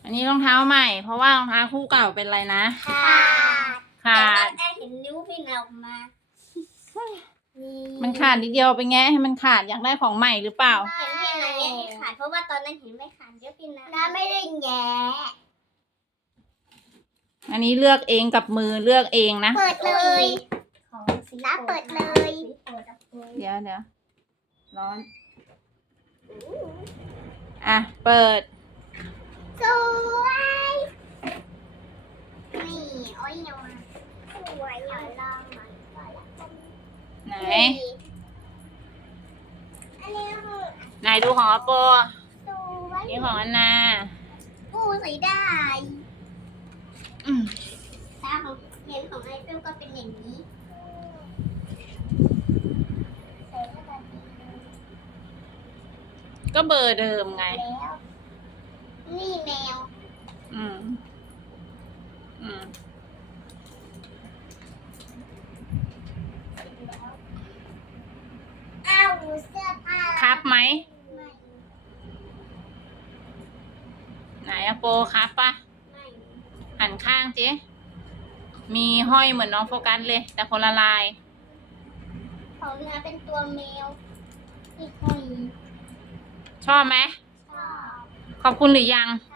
อันนี้รองเท้าใหม่เพราะว่ารองเท้าคู่เก่าเป็นอะไรนะขาดแต่เห็นนิ้วพี่นาออกมามันขาดนิดเดียวไปแงะให้มันขาดอยากได้ของใหม่หรือเปล่าเห็นพี่นาแงะให้ขาดเพราะว่าตอนนั้นเห็นไม่ขาดเดี๋ยวพี่นาไม่ได้แงะอันนี้เลือกเองกับมือเลือกเองนะเปิดเลยน้าเปิดเลยเดี๋ยวร้อน อ่ะเปิดสวยนี่อ้อยยังมาสวยอย่างลองมาไหนอันนี้คือไหนดูของอโปสวยนี่ของอันนาปูใส่ได้อืมถ้าของเห็นของไอเฟลก็เป็นอย่างนี้ใส่ก็แบบนี้ก็เบอร์เดิมไงแล้วนี่แมวอืม อืมอ้าวเสื้อผ้าครับไหมไม่ไหนอโปครับปะไม่หันข้างสิมีห้อยเหมือนน้องโฟกัสเลย แต่คนละลายของเนื้อเป็นตัวแมวที่ห้อยชอบไหมชอบขอบคุณหรือยังช